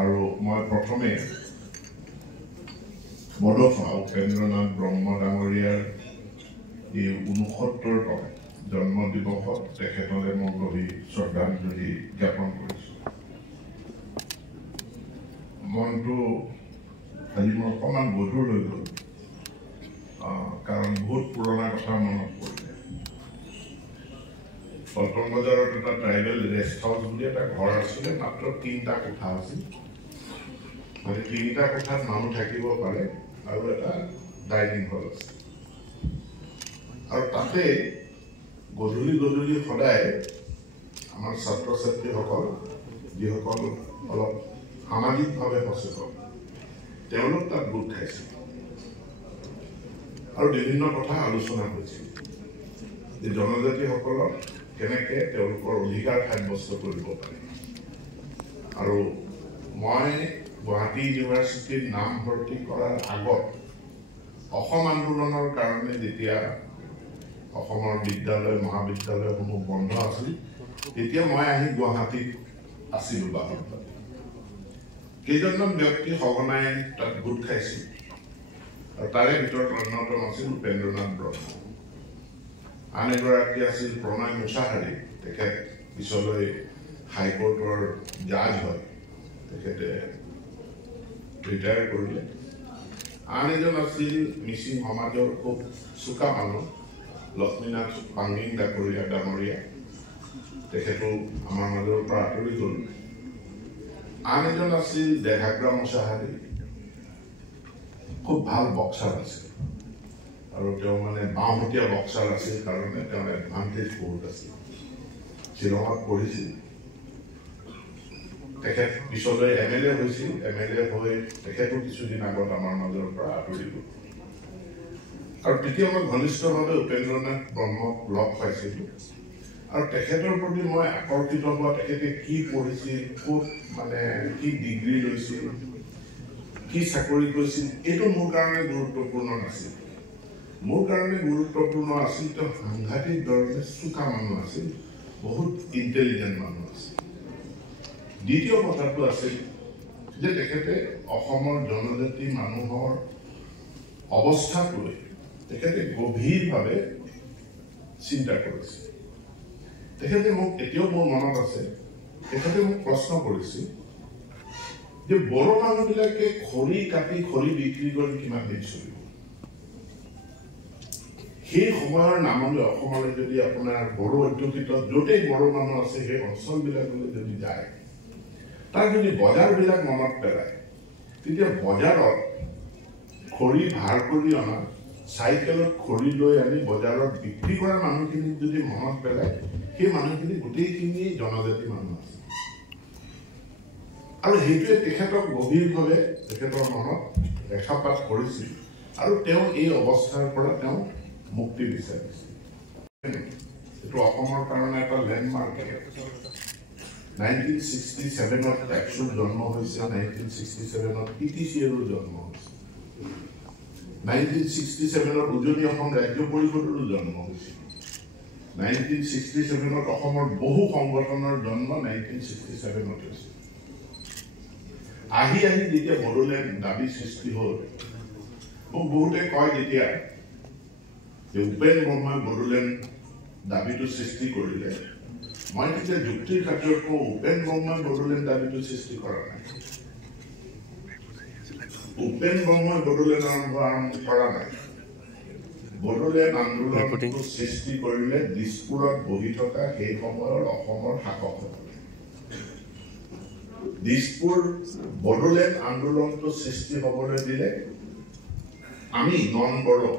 আৰু মই প্ৰথমে বডফা উপেন্দ্ৰনাথ ব্ৰহ্ম ডাঙৰীয়াৰ এই ৬৯তম জন্ম দিৱসত তেখেতলৈ মই গভীৰ শ্ৰদ্ধাঞ্জলি জ্ঞাপন কৰিছোঁ। মনটো আজি মই অকণমান গধুৰ হৈ গ'ল, কাৰণ বহুত পুৰণা কথা মনত পৰিলে। পল্টন বজাৰত এটা ট্ৰাইবেল ৰেষ্ট হাউচ বুলি এটা ঘৰ আছিলে, মাত্ৰ ৩টা কোঠা আছিল। মানে ৩টা কোঠাত মানুহ থাকিব পাৰে আৰু এটা ডাইনিং হল আছে। আৰু তাতে গধূলি গধূলি সদায় আমাৰ ছাত্ৰ ছাত্ৰীসকল যিসকল অলপ সামাজিকভাৱে সচেতন তেওঁলোক তাত গোট খাইছিল আৰু বিভিন্ন কথা আলোচনা হৈছিল যে জনজাতিসকলক কেনেকৈ তেওঁলোকৰ অধিকাৰ সাব্যস্ত কৰিব পাৰে। আৰু মই গুৱাহাটী ইউনিভাৰ্চিটিত নামভৰ্তি কৰাৰ আগত অসম আন্দোলনৰ কাৰণে যেতিয়া অসমৰ বিদ্যালয় মহাবিদ্যালয়সমূহ বন্ধ আছিল, তেতিয়া মই আহি গুৱাহাটীত আছিলোঁ বাহিৰত। কেইজনমান ব্যক্তি সঘনাই তাত গোট খাইছিল আৰু তাৰে ভিতৰত অন্যতম আছিল উপেন্দ্ৰনাথ ব্ৰহ্ম। আন এগৰাকী আছিল প্ৰণয় মুছাহাৰী, তেখেত পিছলৈ হাইকোৰ্টৰ জাজ হয়, তেখেতে ৰিটায়াৰ কৰিলে। আন এজন আছিল মিচিং সমাজৰ খুব চোকা মানুহ লক্ষ্মীনাথ পাংগিং ডাঙৰীয়া, তেখেতো আমাৰ মাজৰ পৰা আঁতৰি গ'ল। আন এজন আছিল দেহাগ্ৰা মুছাহাৰী, খুব ভাল বক্সাৰ আছিল আৰু তেওঁ মানে বাওঁহতীয়া বক্সাৰ আছিল কাৰণে তেওঁৰ এডভান্টেজ বহুত আছিল। শ্বিলঙত পঢ়িছিল, তেখেত পিছলৈ MLA হৈছিল। MLA হৈ তেখেতো কিছুদিন আগত আমাৰ মাজৰ পৰা আঁতৰি গ'ল। আৰু তেতিয়া মই ঘনিষ্ঠভাৱে উপেন্দ্ৰনাথ ব্ৰহ্মক লগ পাইছিলোঁ আৰু তেখেতৰ প্ৰতি মই আকৰ্ষিত হোৱা, তেখেতে কি পঢ়িছিল, ক'ত মানে কি ডিগ্ৰী লৈছিল, কি চাকৰি কৰিছিল, এইটো মোৰ কাৰণে গুৰুত্বপূৰ্ণ নাছিল। মোৰ কাৰণে গুৰুত্বপূৰ্ণ আছিল তেওঁ সাংঘাতিক ধৰণে চোকা মানুহ আছিল, বহুত ইণ্টেলিজেণ্ট মানুহ আছিল। দ্বিতীয় কথাটো আছিল যে তেখেতে অসমৰ জনজাতি মানুহৰ অৱস্থাক লৈ তেখেতে গভীৰভাৱে চিন্তা কৰিছিল। তেখেতে মোক এতিয়াও মোৰ মনত আছে, তেখেতে মোক প্ৰশ্ন কৰিছিল যে বড়ো মানুহবিলাকে খৰি কাটি খৰি বিক্ৰী কৰি কিমান দিন চলিব। সেই সময়ৰ নামলৈ অসমলৈ যদি আপোনাৰ বড়ো অধ্যুষিত য'তেই বড়ো মানুহ আছে সেই অঞ্চলবিলাকলৈ যদি যায়, তাৰ যদি বজাৰবিলাক মনত পেলায়, তেতিয়া বজাৰত খৰি ভাৰ কৰি অনা, চাইকেলত খৰি লৈ আনি বজাৰত বিক্ৰী কৰা মানুহখিনিক যদি মনত পেলায়, সেই মানুহখিনি গোটেইখিনিয়ে জনজাতি মানুহ আছে। আৰু সেইটোৱে তেখেতক গভীৰভাৱে তেখেতৰ মনত ৰেখাপাত কৰিছিল আৰু তেওঁ এই অৱস্থাৰ পৰা তেওঁ মুক্তি বিচাৰিছিল। এইটো অসমৰ কাৰণে এটা লেণ্ডমাৰ্ক। 1967ত একচুৰ জন্ম হৈছে, 1967ত PTCLৰো জন্ম হৈছে, 1967ত উজনি অসম ৰাজ্য পৰিষদৰো জন্ম হৈছিল, 1967ত অসমৰ বহু সংগঠনৰ জন্ম 1967ত হৈছিল। আহি আহি যেতিয়া বড়োলেণ্ড দাবী সৃষ্টি হ'ল, মোক বহুতে কয় যেতিয়া যে উপেন ব্ৰহ্মই বড়োলেণ্ড দাবীটো সৃষ্টি কৰিলে, মই তেতিয়া যুক্তিৰ খাতিৰত কওঁ উপেন ব্ৰহ্মই বড়োলেণ্ড দাবীটো সৃষ্টি কৰা নাই। উপেন ব্ৰহ্মই বড়োলেণ্ড আৰম্ভ কৰা নাই। বড়োলেণ্ড আন্দোলনটো সৃষ্টি কৰিলে দিছপুৰত বহি থকা সেই সময়ৰ অসমৰ শাসকসকলে। দিছপুৰ বড়োলেণ্ড আন্দোলনটো সৃষ্টি হ'বলৈ দিলে আমি নন বড়ো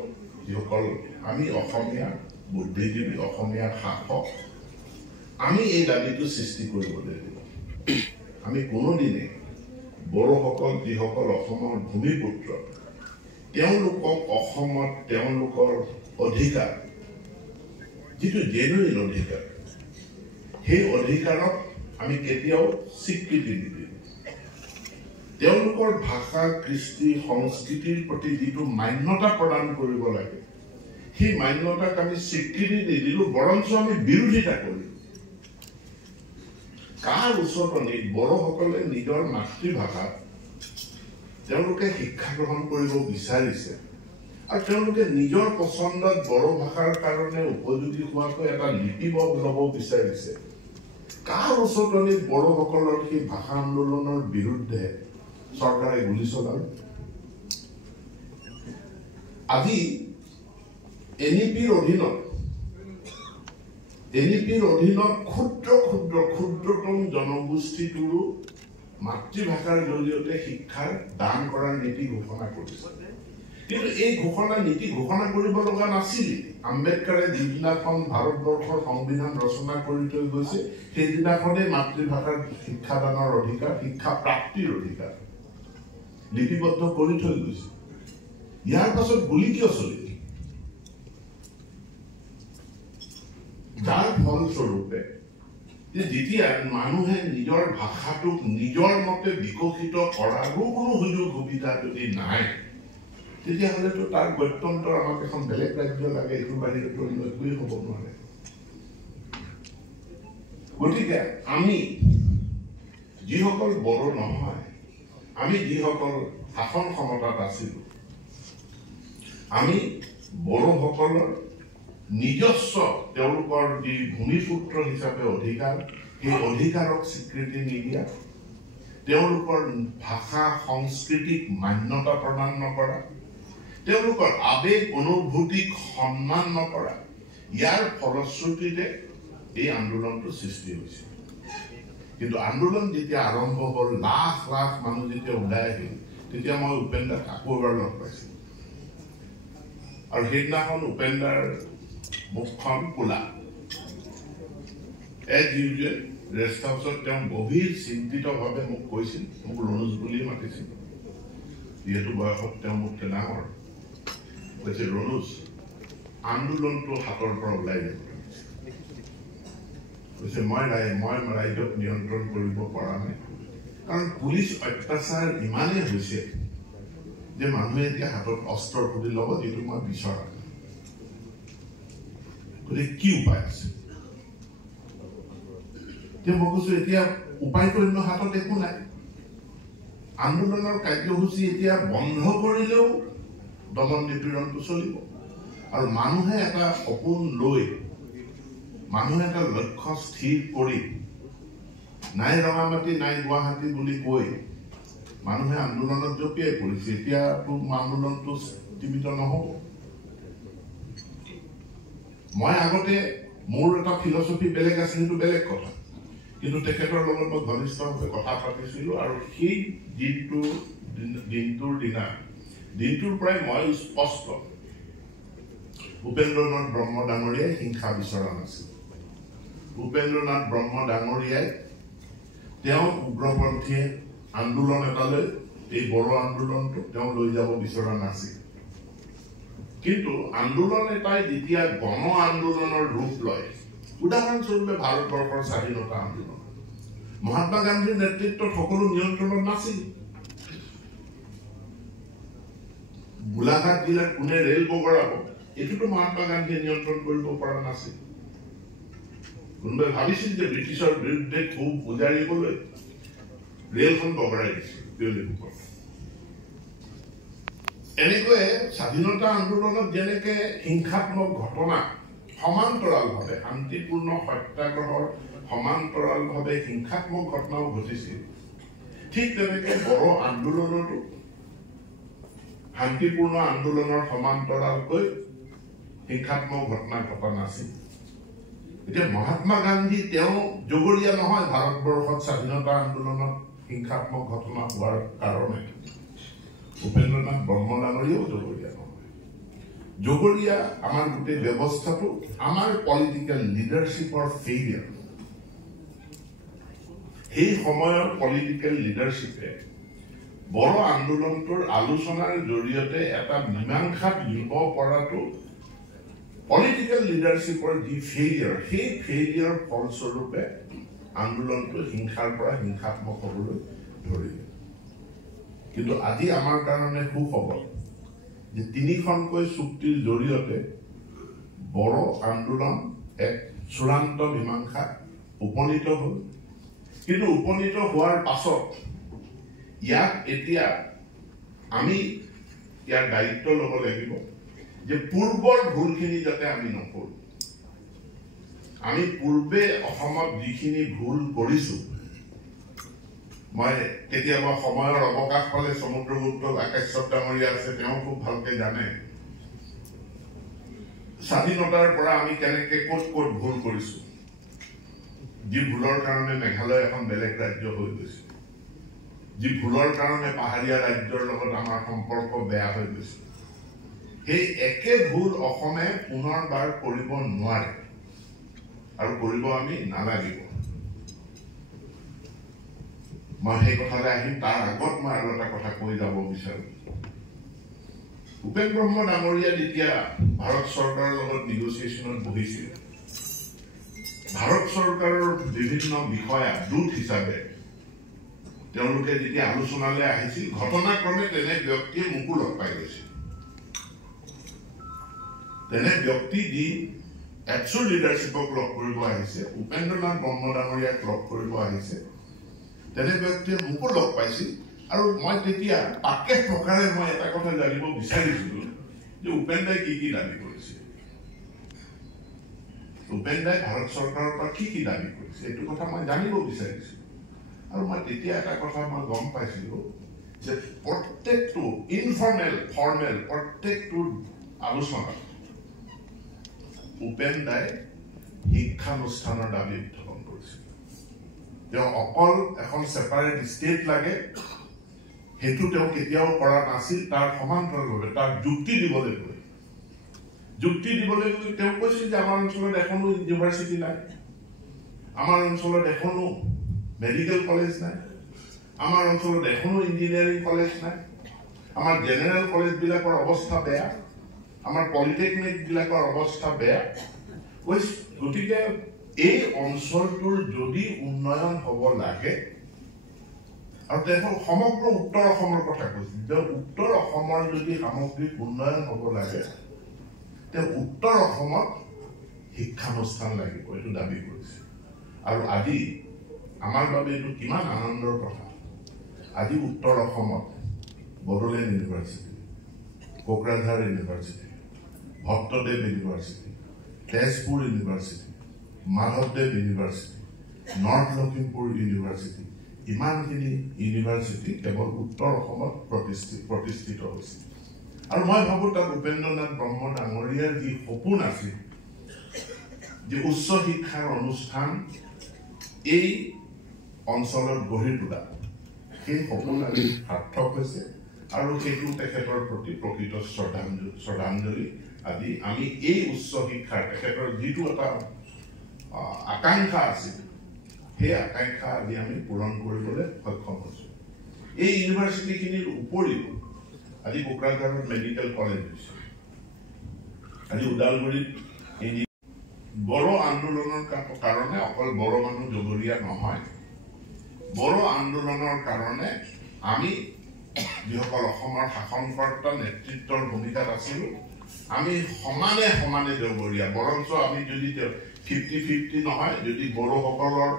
যিসকল আমি অসমীয়া বুদ্ধিজীৱী, অসমীয়া শাসক, আমি এই দাবীটো সৃষ্টি কৰিবলৈ দিলোঁ। আমি কোনোদিনে বড়োসকল যিসকল অসমৰ ভূমিপুত্ৰ, তেওঁলোকক অসমত তেওঁলোকৰ অধিকাৰ, যিটো জেনুইন অধিকাৰ, সেই অধিকাৰক আমি কেতিয়াও স্বীকৃতি নিদিওঁ। তেওঁলোকৰ ভাষা, কৃষ্টি, সংস্কৃতিৰ প্ৰতি যিটো মান্যতা প্ৰদান কৰিব লাগে, সেই মান্যতাক আমি স্বীকৃতি নিদিলোঁ, বৰঞ্চ আমি বিৰোধিতা কৰিলোঁ। কাৰ উচতনিত বড়োসকলে নিজৰ মাতৃভাষাত তেওঁলোকে শিক্ষা গ্ৰহণ কৰিব বিচাৰিছে আৰু তেওঁলোকে নিজৰ পছন্দত বড়ো ভাষাৰ কাৰণে উপযোগী হোৱাকৈ এটা লিপিবদ্ধ ল'ব বিচাৰিছে কাৰ উচতনিত বড়োসকলৰ সেই ভাষা আন্দোলনৰ বিৰুদ্ধে চৰকাৰে গুলী চলালে আজি এনইপিৰ অধীনত ক্ষুদ্ৰতম জনগোষ্ঠীটোৰো মাতৃভাষাৰ জৰিয়তে শিক্ষাৰ দান কৰাৰ নীতি ঘোষণা কৰিছে কিন্তু এই নীতি ঘোষণা কৰিব লগা নাছিল আম্বেদকাৰে যিদিনাখন ভাৰতবৰ্ষৰ সংবিধান ৰচনা কৰি থৈ গৈছে সেইদিনাখনেই মাতৃভাষাৰ শিক্ষাদানৰ অধিকাৰ শিক্ষা প্ৰাপ্তিৰ অধিকাৰ লিপিবদ্ধ কৰি থৈ গৈছে ইয়াৰ পাছত গুলী কিয় চলিল যাৰ ফলস্বৰূপে যেতিয়া মানুহে নিজৰ ভাষাটোক নিজৰ মতে বিকশিত কৰাৰো কোনো সুযোগ সুবিধা যদি নাই তেতিয়াহ'লেতো তাৰ গত্যন্তৰ আমাক এখন বেলেগ ৰাজ্য লাগে এইটো বাহিৰতো একোৱেই হ'ব নোৱাৰে গতিকে আমি যিসকল বড়ো নহয় আমি যিসকল শাসন ক্ষমতাত আছিলো আমি বড়োসকলৰ নিজস্ব তেওঁলোকৰ যি ভূমিপুত্ৰ হিচাপে অধিকাৰ সেই অধিকাৰক স্বীকৃতি নিদিয়া তেওঁলোকৰ ভাষা সংস্কৃতিক মান্যতা প্ৰদান নকৰা তেওঁলোকৰ আবেগ অনুভূতিক সন্মান নকৰা ইয়াৰ ফলশ্ৰুতিতে এই আন্দোলনটো সৃষ্টি হৈছে কিন্তু আন্দোলন যেতিয়া আৰম্ভ হ'ল লাখ লাখ মানুহ যেতিয়া ওলাই আহিল তেতিয়া মই উপেন্দ্ৰক আকৌ এবাৰ লগ পাইছিলোঁ আৰু সেইদিনাখন উপেন্দ্ৰৰ মুখখন কোলা এজ ইউজুৱেল ৰেষ্ট হাউচত তেওঁ গভীৰ চিন্তিতভাৱে মোক কৈছিল মোক ৰণুজ বুলি মাতিছিল যিহেতু বয়সত তেওঁ মোক ডাঙৰ কৈছে ৰণুজ আন্দোলনটো হাতৰ পৰা ওলাই যাব কৈছে মই ৰাইজক নিয়ন্ত্ৰণ কৰিব পৰা নাই কাৰণ পুলিচ অত্যাচাৰ ইমানেই হৈছে যে মানুহে এতিয়া হাতত অস্ত্ৰ তুলি ল'ব যিটো মই বিচৰা গতিকে কি উপায় আছে মই কৈছো এতিয়া উপায়টো অন্য হাতত একো নাই আন্দোলনৰ কাৰ্যসূচী এতিয়া বন্ধ কৰিলেও দমন নিপীড়নটো চলিব আৰু মানুহে এটা সপোন লৈ মানুহে এটা লক্ষ্য স্থিৰ কৰি নাই ৰঙামাটি নাই গুৱাহাটী বুলি কৈ মানুহে আন্দোলনত জপিয়াই পৰিছে এতিয়াতো আন্দোলনটো সীমিত নহ'ব মই আগতে মোৰ এটা ফিলচফি বেলেগ আছিল সেইটো বেলেগ কথা কিন্তু তেখেতৰ লগত মই ঘনিষ্ঠভাৱে কথা পাতিছিলোঁ আৰু সেই দিনটোৰ পৰাই মই স্পষ্ট উপেন্দ্ৰনাথ ব্ৰহ্ম ডাঙৰীয়াই হিংসা বিচৰা নাছিল উপেন্দ্ৰনাথ ব্ৰহ্ম ডাঙৰীয়াই তেওঁ উগ্ৰপন্থী আন্দোলন এটালৈ এই বড়ো আন্দোলনটো তেওঁ লৈ যাব বিচৰা নাছিল কিন্তু আন্দোলন এটাই যেতিয়া গণ আন্দোলনৰ ৰূপ লয় উদাহৰণস্বৰূপে ভাৰতবৰ্ষৰ স্বাধীনতা আন্দোলন মহাত্মা গান্ধীৰ নেতৃত্বত সকলো নিয়ন্ত্ৰণত নাছিল গোলাঘাট জিলাত কোনে ৰেল বগৰাব এইটোতো মহাত্মা গান্ধীয়ে নিয়ন্ত্ৰণ কৰিব পৰা নাছিল কোনোবাই ভাবিছিল যে ব্ৰিটিছৰ বিৰুদ্ধে খুব উজাৰিবলৈ ৰেলখন বগৰাই দিছিল পিয়লিপুখুৰত এনেকৈয়ে স্বাধীনতা আন্দোলনত যেনেকে হিংসাত্মক ঘটনা সমান্তৰালভাৱে শান্তিপূৰ্ণ সত্যাগ্ৰহৰ সমান্তৰালভাৱে হিংসাত্মক ঘটনাও ঘটিছিল ঠিক তেনেকে বড়ো আন্দোলনতো শান্তিপূৰ্ণ আন্দোলনৰ সমান্তৰালকৈ হিংসাত্মক ঘটনা ঘটা নাছিল এতিয়া মহাত্মা গান্ধী তেওঁ জগৰীয়া নহয় ভাৰতবৰ্ষত স্বাধীনতা আন্দোলনত হিংসাত্মক ঘটনা হোৱাৰ কাৰণে উপেন্দ্ৰনাথ ব্ৰহ্ম ডাঙৰীয়াও জগৰীয়া নহয় জগৰীয়া আমাৰ গোটেই ব্যৱস্থাটো আমাৰ পলিটিকেল লিডাৰশ্বিপৰ ফেইলিয়াৰ সেই সময়ৰ পলিটিকেল লিডাৰশ্বিপে বড়ো আন্দোলনটোৰ আলোচনাৰ জৰিয়তে এটা মীমাংসাত নিব পৰাটো পলিটিকেল লিডাৰশ্বিপৰ যি ফেইলিয়াৰ সেই ফেইলিয়াৰ ফলস্বৰূপে আন্দোলনটো হিংসাৰ পৰা হিংসাত্মক হ'বলৈ ধৰিলে কিন্তু আজি আমাৰ কাৰণে সুখবৰ যে 3খনকৈ চুক্তিৰ জৰিয়তে বড়ো আন্দোলন এক চূড়ান্ত মীমাংসা উপনীত হ'ল কিন্তু উপনীত হোৱাৰ পাছত ইয়াক এতিয়া আমি ইয়াৰ দায়িত্ব ল'ব লাগিব যে পূৰ্বৰ ভুলখিনি যাতে আমি নকৰোঁ। আমি পূৰ্বে অসমত যিখিনি ভুল কৰিছোঁ, মই কেতিয়াবা সময়ৰ অৱকাশ পালে সমুদ্ৰগুপ্ত আকাশ্যপ ডাঙৰীয়া আছে, তেওঁ খুব ভালকে জানে স্বাধীনতাৰ পৰা আমি কেনেকে ক'ত ক'ত ভুল কৰিছোঁ, যি ভুলৰ কাৰণে মেঘালয় এখন বেলেগ ৰাজ্য হৈ গৈছে, যি ভুলৰ কাৰণে পাহাৰীয়া ৰাজ্যৰ লগত আমাৰ সম্পৰ্ক বেয়া হৈ গৈছে। সেই একে ভুল অসমে পুনৰবাৰ কৰিব নোৱাৰে আৰু কৰিব আমি নালাগিব। মই সেই কথালৈ আহিম। তাৰ আগত মই আৰু এটা কথা কৈ যাব বিচাৰোঁ। উপেন ব্ৰহ্ম ডাঙৰীয়া যেতিয়া ভাৰত চৰকাৰৰ লগত নিগচিয়েশ্যনত বহিছিল, ভাৰত চৰকাৰৰ বিভিন্ন বিষয়া দূত হিচাপে তেওঁলোকে যেতিয়া আলোচনালৈ আহিছিল, ঘটনাক্ৰমে তেনে ব্যক্তিয়ে মোকো লগ পাই গৈছিল। তেনে ব্যক্তি যি একচুৱেল লিডাৰশ্বিপক লগ কৰিব আহিছে, উপেন্দ্ৰনাথ ব্ৰহ্ম ডাঙৰীয়াক লগ কৰিব আহিছে, তেনে ব্যক্তিয়ে মোকো লগ পাইছিল। আৰু মই তেতিয়া তাকে প্ৰকাৰে মই এটা কথা জানিব বিচাৰিছিলোঁ যে উপেন দাই কি কি দাবী কৰিছে, উপেন দাই ভাৰত চৰকাৰৰ পৰা কি কি দাবী কৰিছে, এইটো কথা মই জানিব বিচাৰিছিলোঁ। আৰু মই তেতিয়া এটা কথা মই গম পাইছিলোঁ যে প্ৰত্যেকটো ইনফৰ্মেল ফৰ্মেল প্ৰত্যেকটো আলোচনাত উপেন দাই শিক্ষানুষ্ঠানৰ দাবী উত্থাপন কৰিছিল। তেওঁ অকল এখন ছেপাৰেট ষ্টেট লাগে সেইটো তেওঁ কেতিয়াও কৰা নাছিল। তাৰ সমান্তৰালভাৱে তাৰ যুক্তি দিবলৈ গৈ তেওঁ কৈছিল যে আমাৰ অঞ্চলত এখনো ইউনিভাৰ্চিটি নাই, আমাৰ অঞ্চলত এখনো মেডিকেল কলেজ নাই, আমাৰ অঞ্চলত এখনো ইঞ্জিনিয়াৰিং কলেজ নাই, আমাৰ জেনেৰেল কলেজবিলাকৰ অৱস্থা বেয়া, আমাৰ পলিটেকনিক বিলাকৰ অৱস্থা বেয়া। গতিকে এই অঞ্চলটোৰ যদি উন্নয়ন হ'ব লাগে, আৰু তেওঁ সমগ্ৰ উত্তৰ অসমৰ কথা কৈছিল যে উত্তৰ অসমৰ যদি সামগ্ৰিক উন্নয়ন হ'ব লাগে তেওঁ উত্তৰ অসমত শিক্ষানুষ্ঠান লাগিব, এইটো দাবী কৰিছে। আৰু আজি আমাৰ বাবে এইটো কিমান আনন্দৰ কথা, আজি উত্তৰ অসমত Bodoland university, Kokrajhar university, Bhattadev university, Tezpur university, মাধৱদেৱ ইউনিভাৰ্চিটি, নৰ্থ লখিমপুৰ ইউনিভাৰ্চিটি, ইমানখিনি ইউনিভাৰ্চিটি কেৱল উত্তৰ অসমত প্ৰতিষ্ঠিত হৈছে। আৰু মই ভাবোঁ তাত উপেন্দ্ৰনাথ ব্ৰহ্ম ডাঙৰীয়াৰ যি সপোন আছিল যে উচ্চ শিক্ষাৰ অনুষ্ঠান এই অঞ্চলত গঢ়ি তোলা, সেই সপোন আজি সাৰ্থক হৈছে। আৰু সেইটো তেখেতৰ প্ৰতি প্ৰকৃত শ্ৰদ্ধাঞ্জলি। আজি আমি এই উচ্চ শিক্ষাৰ তেখেতৰ যিটো এটা আকাংক্ষা আছিল, সেই আকাংক্ষা আজি আমি পূৰণ কৰিবলৈ সক্ষম হৈছোঁ। এই ইউনিভাৰ্চিটিখিনিৰ উপৰিও আজি কোকৰাঝাৰত মেডিকেল কলেজ হৈছে, আজি ওদালগুৰিত বড়ো আন্দোলনৰ কাৰণে অকল বড়ো মানুহ জগৰীয়া নহয়, বড়ো আন্দোলনৰ কাৰণে আমি যিসকল অসমৰ শাসনকৰ্তা নেতৃত্বৰ ভূমিকাত আছিলোঁ, আমি সমানে সমানে জগৰীয়া। বৰঞ্চ আমি যদি 50-50 নহয়, যদি বড়োসকলৰ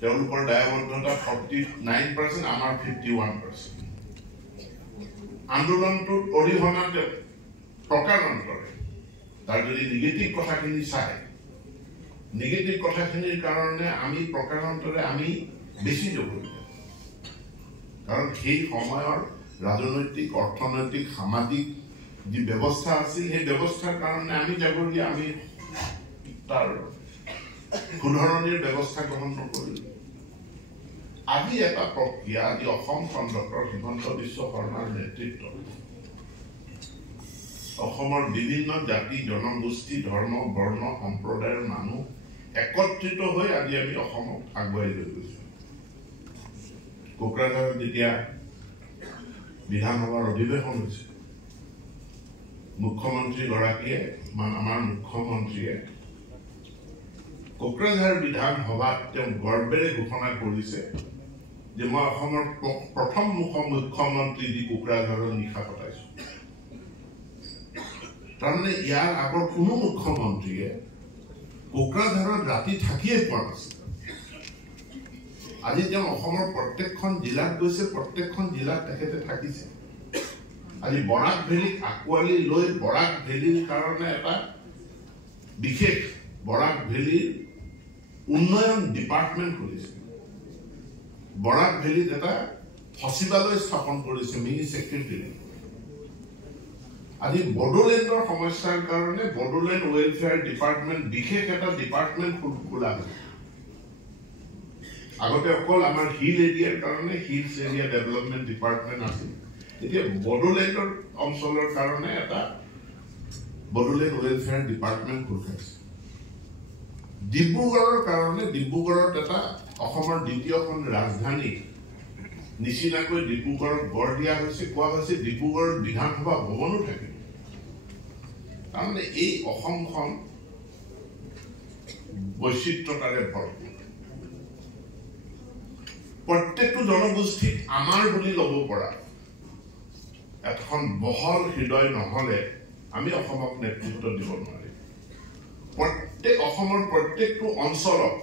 তেওঁলোকৰ দায়বদ্ধতা 49%, আমাৰ 51%। আন্দোলনটোত অৰিহণা প্ৰকাৰান্তৰে তাৰ যদি নিগেটিভ কথাখিনি চায়, নিগেটিভ কথাখিনিৰ কাৰণে আমি প্ৰকাৰান্তৰে আমি বেছি জগৰীয়া। কাৰণ সেই সময়ৰ ৰাজনৈতিক, অৰ্থনৈতিক, সামাজিক যি ব্যৱস্থা আছিল, সেই ব্যৱস্থাৰ কাৰণে আমি জগৰীয়া। আমি তাৰ শুধৰণিৰ ব্যৱস্থা গ্ৰহণ নকৰিলোঁ। আজি এটা প্ৰক্ৰিয়া, আজি অসম ডক্টৰ হিমন্ত বিশ্ব শৰ্মাৰ নেতৃত্বত অসমৰ বিভিন্ন জাতি, জনগোষ্ঠী, ধৰ্ম, বৰ্ণ, সম্প্ৰদায়ৰ মানুহ একত্ৰিত হৈ আজি আমি অসমক আগুৱাই লৈ গৈছোঁ। কোকৰাঝাৰত যেতিয়া বিধানসভাৰ অধিৱেশন হৈছে, মুখ্যমন্ত্ৰীগৰাকীয়ে, আমাৰ মুখ্যমন্ত্ৰীয়ে কোকৰাঝাৰ বিধানসভাত তেওঁ গৰ্বেৰে ঘোষণা কৰিছে যে মই অসমৰ প্ৰথম মুখ্যমন্ত্ৰী যি কোকৰাঝাৰৰ নিশা কটাইছোঁ। তাৰমানে ইয়াৰ আগৰ কোনো মুখ্যমন্ত্ৰীয়ে কোকৰাঝাৰত ৰাতি থাকিয়ে পোৱা নাছিল। আজি তেওঁ অসমৰ প্ৰত্যেকখন জিলাত গৈছে, প্ৰত্যেকখন জিলাত তেখেতে থাকিছে। আজি বৰাক ভেলীক আঁকোৱালি লৈ বৰাক ভেলীৰ কাৰণে এটা বিশেষ বৰাক ভেলীৰ উন্নয়ন ডিপাৰ্টমেণ্ট খুলিছে। বৰাক ভেলীত এটা সচিবালয় স্থাপন কৰিছে, মিনি ছেক্ৰেটাৰী। আজি বড়োলেণ্ডৰ সমস্যাৰ কাৰণে বড়োলেণ্ড ৱেলফেয়াৰ ডিপাৰ্টমেণ্ট বিশেষ এটা ডিপাৰ্টমেণ্ট খোলা হৈছে। আগতে অকল আমাৰ হিল এৰিয়াৰ কাৰণে হিলছ এৰিয়া ডেভেলপমেণ্ট ডিপাৰ্টমেণ্ট আছিল। এতিয়া বড়োলেণ্ডৰ অঞ্চলৰ কাৰণে এটা বড়োলেণ্ড ৱেলফেয়াৰ ডিপাৰ্টমেণ্ট খোল খাইছে। ডিব্ৰুগড়ৰ কাৰণে ডিব্ৰুগড়ত এটা অসমৰ দ্বিতীয়খন ৰাজধানী নিচিনাকৈ ডিব্ৰুগড়ত গঢ় দিয়া হৈছে। কোৱা হৈছে ডিব্ৰুগড়ত বিধানসভা ভৱনো থাকিব। তাৰমানে এই অসমখন বৈচিত্ৰতাৰে ভৰপূৰ। প্ৰত্যেকটো জনগোষ্ঠীক আমাৰ বুলি ল'ব পৰা এখন বহল হৃদয় নহলে আমি অসমক নেতৃত্ব দিব নোৱাৰিম। অসমৰ প্ৰত্যেকটো অঞ্চলক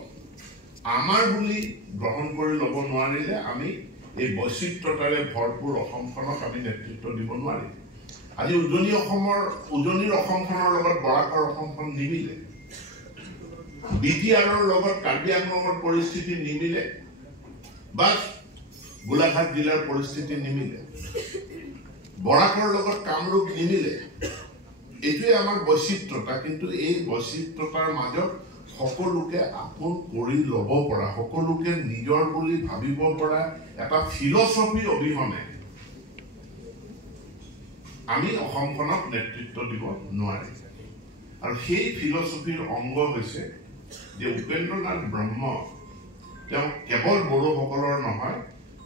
আমাৰ বুলি গ্ৰহণ কৰি ল'ব নোৱাৰিলে আমি এই বৈচিত্ৰতাৰে ভৰপূৰ অসমখনক আমি নেতৃত্ব দিব নোৱাৰিম। আজি উজনিৰ অসমখনৰ লগত বৰাকৰ অসমখন নিমিলে, বিটিআৰৰ লগত কাৰ্বি আংলঙৰ পৰিস্থিতি নিমিলে, বা গোলাঘাট জিলাৰ পৰিস্থিতি নিমিলে, বৰাকৰ লগত কামৰূপ নিমিলে। এইটোৱে আমাৰ বৈচিত্ৰতা। কিন্তু এই বৈচিত্ৰতাৰ মাজত সকলোকে আপোন কৰি ল'ব পৰা, সকলোকে নিজৰ বুলি ভাবিব পৰা এটা ফিলচফি অবিহনে আমি অসমখনক নেতৃত্ব দিব নোৱাৰিম। আৰু সেই ফিলচফিৰ অংগ হৈছে যে উপেন্দ্ৰনাথ ব্ৰহ্ম তেওঁ কেৱল বড়োসকলৰ নহয়,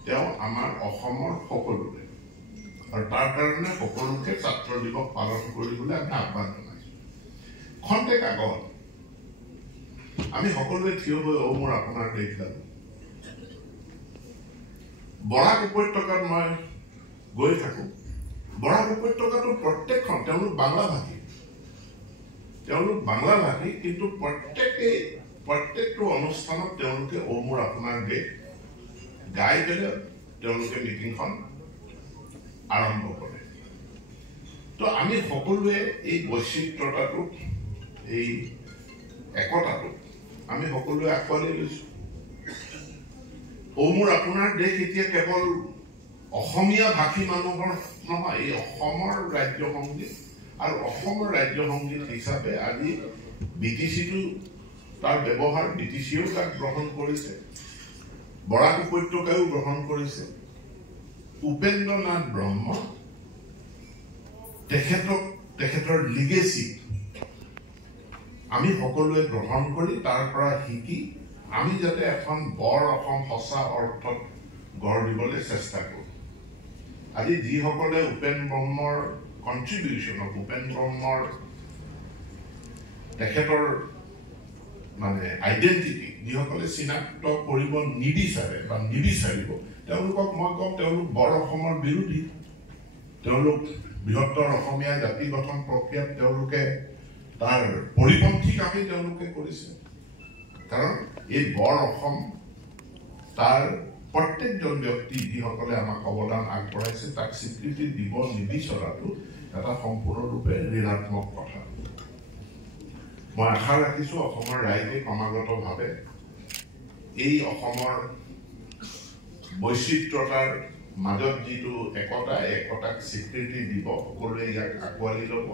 তেওঁ আমাৰ অসমৰ সকলোৰে। আৰু তাৰ কাৰণে সকলোকে ছাত্ৰ দিৱস পালন কৰিবলৈ আমি আহ্বান জনাইছোঁ। খন্তেক আগত আমি সকলোৱে থিয় হৈ মোৰ আপোনাৰ দেখিলোঁ। বৰাক উপত্যকাত মই গৈ থাকোঁ। বৰাক উপত্যকাটো প্ৰত্যেকখন তেওঁলোক বাংলাভাষী, কিন্তু প্ৰত্যেকটো অনুষ্ঠানত তেওঁলোকে মোৰ আপোনাৰ দেশ গাই পেলাই তেওঁলোকে মিটিংখন আৰম্ভ কৰে। তো আমি সকলোৱে এই বৈচিত্ৰতাটোক, এই একতাটোক আমি সকলোৱে আঁকোৱালি লৈছোঁ। মোৰ আপোনাৰ দেশ এতিয়া কেৱল অসমীয়া ভাষী মানুহৰ নহয়, এই অসমৰ ৰাজ্য সংগীত। আৰু অসমৰ ৰাজ্য সংগীত হিচাপে আজি BTCটো তাৰ ব্যৱহাৰ, BTCও তাক গ্ৰহণ কৰিছে, বৰাক উপত্যকাও গ্ৰহণ কৰিছে। উপেন্দ্ৰনাথ ব্ৰহ্ম তেখেতৰ লিগেচি আমি সকলোৱে গ্ৰহণ কৰি তাৰ পৰা শিকি আমি যাতে এখন বৰ অসম সঁচা অৰ্থত গঢ় দিবলৈ চেষ্টা কৰোঁ। আজি যিসকলে উপেন ব্ৰহ্মৰ কণ্ট্ৰিবিউশ্যনক, উপেন ব্ৰহ্মৰ তেখেতৰ মানে আইডেণ্টিটি যিসকলে চিনাক্ত কৰিব নিবিচাৰে বা নিবিচাৰিব, তেওঁলোকক মই কওঁ তেওঁলোক বৰ অসমৰ বিৰোধী। তেওঁলোক বৃহত্তৰ অসমীয়া জাতি গঠন প্ৰক্ৰিয়াত তেওঁলোকে তাৰ পৰিপন্থী কামেই তেওঁলোকে কৰিছে। কাৰণ এই বৰ অসম তাৰ প্ৰত্যেকজন ব্যক্তি যিসকলে আমাক অৱদান আগবঢ়াইছে তাক স্বীকৃতি দিব নিবিচৰাটো এটা সম্পূৰ্ণৰূপে ঋণাত্মক কথা। মই আশা ৰাখিছোঁ অসমৰ ৰাইজে ক্ৰমাগতভাৱে এই অসমৰ বৈচিত্ৰতাৰ মাজত যিটো একতাক স্বীকৃতি দিব, সকলোৱে ইয়াক আঁকোৱালি ল'ব।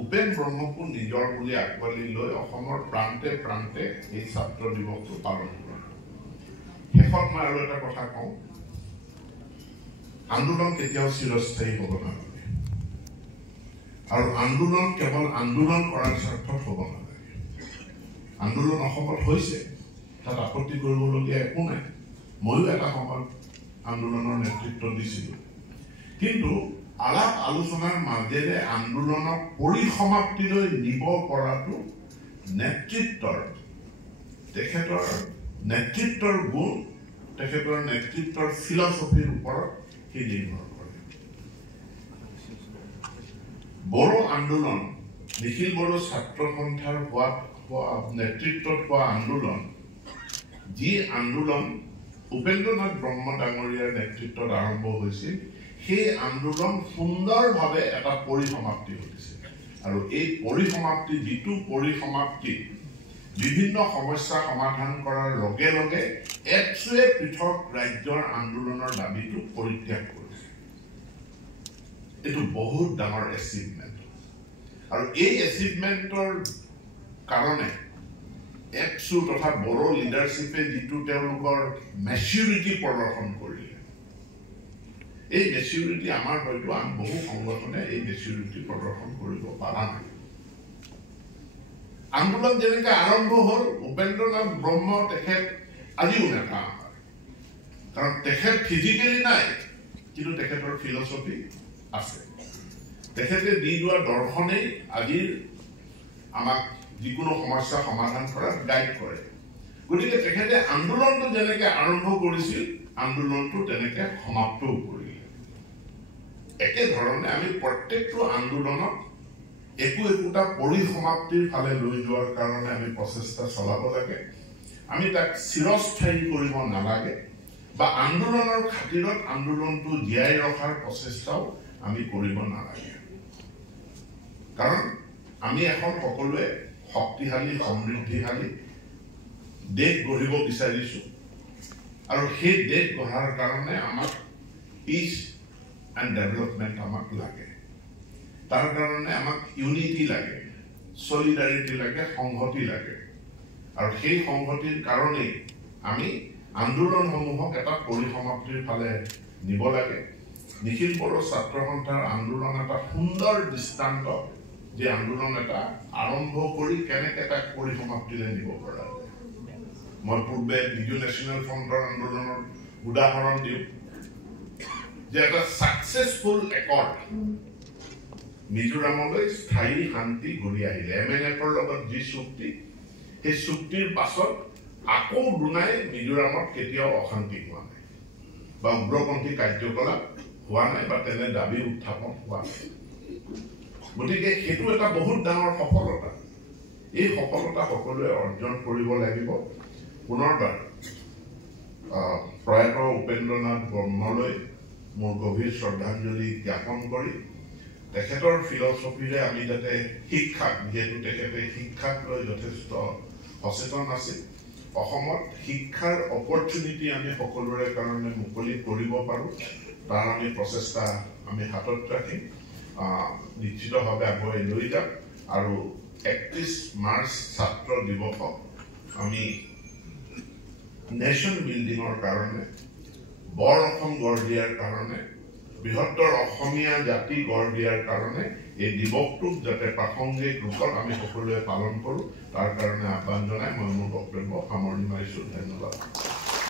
উপেন ব্ৰহ্মকো নিজৰ বুলি আঁকোৱালি লৈ অসমৰ প্ৰান্তে প্ৰান্তে এই ছাত্ৰ দিৱসটো পালন কৰে। শেষত মই আৰু এটা কথা কওঁ, আন্দোলন কেতিয়াও চিৰস্থায়ী হ'ব নালাগে, আৰু আন্দোলন কেৱল আন্দোলন কৰাৰ স্বাৰ্থত হ'ব নালাগে। আন্দোলন অসমত হৈছে, তাত আপত্তি কৰিবলগীয়া একো নাই। ময়ো এটা সময়ত আন্দোলনৰ নেতৃত্ব দিছিলোঁ। কিন্তু আলাপ আলোচনাৰ মাজেৰে আন্দোলনক পৰিসমাপ্তিলৈ নিব পৰাটো তেখেতৰ নেতৃত্বৰ গুণ, তেখেতৰ নেতৃত্বৰ ফিলচফিৰ ওপৰত সি নিৰ্ভৰ কৰে। বড়ো আন্দোলন, নিখিল বড়ো ছাত্ৰ সন্থাৰ নেতৃত্বত হোৱা আন্দোলন, যি আন্দোলন উপেন্দ্ৰনাথ ব্ৰহ্ম ডাঙৰীয়াৰ নেতৃত্বত আৰম্ভ হৈছিল সেই আন্দোলন সুন্দৰভাৱে এটা পৰিসমাপ্তি ঘটিছিল আৰু এই পৰিসমাপ্তি যিটো পৰিসমাপ্তি বিভিন্ন সমস্যা সমাধান কৰাৰ লগে লগে একচুৱে পৃথক ৰাজ্যৰ আন্দোলনৰ দাবীটো পৰিত্যাগ কৰিছে এইটো বহুত ডাঙৰ এচিভমেণ্ট আৰু এই এচিভমেণ্টৰ কাৰণে একচু তথা বড়ো লিডাৰশ্বিপে যিটো তেওঁলোকৰ মেচিউৰিটি প্ৰদৰ্শন কৰিলে এই মেচিউৰিটি আমাৰ হয়তো আন বহু সংগঠনে এই মেচিউৰিটি প্ৰদৰ্শন কৰিব পৰা নাই আন্দোলন যেনেকৈ আৰম্ভ হ'ল উপেন্দ্ৰনাথ ব্ৰহ্ম তেখেত আজিও নেতা আমাৰ কাৰণ তেখেত ফিজিকেলি নাই কিন্তু তেখেতৰ ফিলচফি আছে তেখেতে দি যোৱা দৰ্শনেই আজিৰ আমাক যিকোনো সমস্যা সমাধান কৰাত গাইড কৰে গতিকে তেখেতে আন্দোলনটো যেনেকৈ আৰম্ভ কৰিছিল আন্দোলনটো তেনেকৈ সমাপ্তও কৰিলে একেধৰণে আমি প্ৰত্যেকটো আন্দোলনক একোটা পৰিসমাপ্তিৰ ফালে লৈ যোৱাৰ কাৰণে আমি প্ৰচেষ্টা চলাব লাগে আমি তাক চিৰস্থায়ী কৰিব নালাগে বা আন্দোলনৰ খাতিৰত আন্দোলনটো জীয়াই ৰখাৰ প্ৰচেষ্টাও আমি কৰিব নালাগে কাৰণ আমি এখন সকলোৱে শক্তিশালী সমৃদ্ধিশালী দেশ গঢ়িব বিচাৰিছো আৰু সেই দেশ গঢ়াৰ কাৰণে আমাক পিচ এণ্ড ডেভেলপমেণ্ট আমাক লাগে তাৰ কাৰণে আমাক ইউনিটি লাগে সলিডাৰিটি লাগে সংহতি লাগে আৰু সেই সংহতিৰ কাৰণেই আমি আন্দোলনসমূহক এটা পৰিসমাপ্তিৰ ফালে নিব লাগে নিখিল বড়ো ছাত্ৰ সন্থাৰ আন্দোলন এটা সুন্দৰ দৃষ্টান্ত যে আন্দোলন এটা আৰম্ভ কৰি কেনেকৈ তাক পৰিসমাপ্তিলৈ নিব পৰা যায় মই পূৰ্বে বিজু নেশ্যনেল ফ্ৰণ্টৰ আন্দোলনৰ উদাহৰণ দিওঁ যে এটা ছাকচেছফুল একৰ্ড মিজোৰামলৈ স্থায়ী শান্তি ঘূৰি আহিলে MNFৰ লগত যি চুক্তি সেই চুক্তিৰ পাছত আকৌ দুনাই মিজোৰামত কেতিয়াও অশান্তি হোৱা নাই বা উগ্ৰপন্থী কাৰ্যকলাপ হোৱা নাই বা তেনে দাবী উত্থাপন হোৱা নাই গতিকে সেইটো এটা বহুত ডাঙৰ সফলতা এই সফলতা সকলোৱে অৰ্জন কৰিব লাগিব পুনৰবাৰ প্ৰয়াত উপেন্দ্ৰনাথ ব্ৰহ্মলৈ মোৰ গভীৰ শ্ৰদ্ধাঞ্জলি জ্ঞাপন কৰি তেখেতৰ ফিলচফিৰে আমি যাতে শিক্ষাক যিহেতু তেখেতে শিক্ষাক লৈ যথেষ্ট সচেতন আছিল অসমত শিক্ষাৰ অপৰচুনিটি আমি সকলোৰে কাৰণে মুকলি কৰিব পাৰোঁ তাৰ আমি প্ৰচেষ্টা আমি হাতত ৰাখিম নিশ্চিতভাৱে আগুৱাই লৈ যাম আৰু 31 মাৰ্চ ছাত্ৰ দিৱসক আমি নেশ্যন বিল্ডিঙৰ কাৰণে বৰ অসম গঢ় দিয়াৰ কাৰণে বৃহত্তৰ অসমীয়া জাতি গঢ় দিয়াৰ কাৰণে এই দিৱসটোক যাতে প্ৰাসংগিক ৰূপত আমি সকলোৱে পালন কৰোঁ তাৰ কাৰণে আহ্বান জনাই মই মোৰ বক্তব্য সামৰণি মাৰিছোঁ ধন্যবাদ